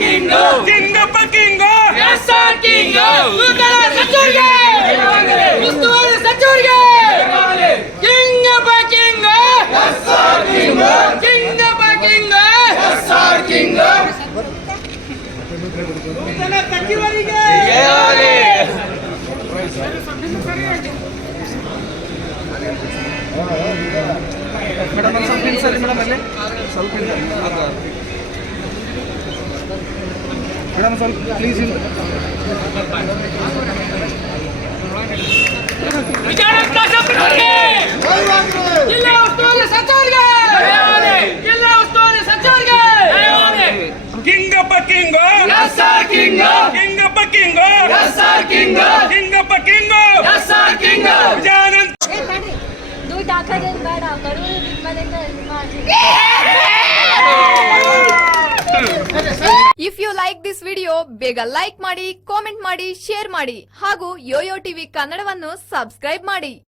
King Kingappa king SR king ಸಚಿವರಿಗೆ ಉಸ್ತುವಾರಿ ಸಚಿವರಿಗೆ Kingappa king SR king Kingappa king SR king ಸಚಿವರಿಗೆ ಮೇಡಮ್ ಸ್ವಲ್ಪ ಸರಿ ಮೇಡಮ್ ಅಲ್ಲಿ ಸ್ವಲ್ಪ ಮೇಡಮ್ ಸ್ವಲ್ಪ ಪ್ಲೀಸ್ ಜಿಲ್ಲಾ ಉಸ್ತುವಾರಿ ಸಚಿವರಿಗೆ ಜಿಲ್ಲಾ ಉಸ್ತುವಾರಿ ಸಚಿವರಿಗೆ Kingappa king SR king Kingappa king SR king Kingappa king SR king Gajanan ದುಡ್ಡು ಹಾಕೋದೇನು ಬೇಡ ಬಡವರು ನಿಮ್ಮನೆಯಿಂದ ಮಾಡಿ. If you like this video ಬೇಗ ಲೈಕ್ ಮಾಡಿ, ಕಾಮೆಂಟ್ ಮಾಡಿ, ಶೇರ್ ಮಾಡಿ ಹಾಗೂ ಯೋಯೋ ಟಿವಿ ಕನ್ನಡವನ್ನು ಸಬ್ಸ್ಕ್ರೈಬ್ ಮಾಡಿ.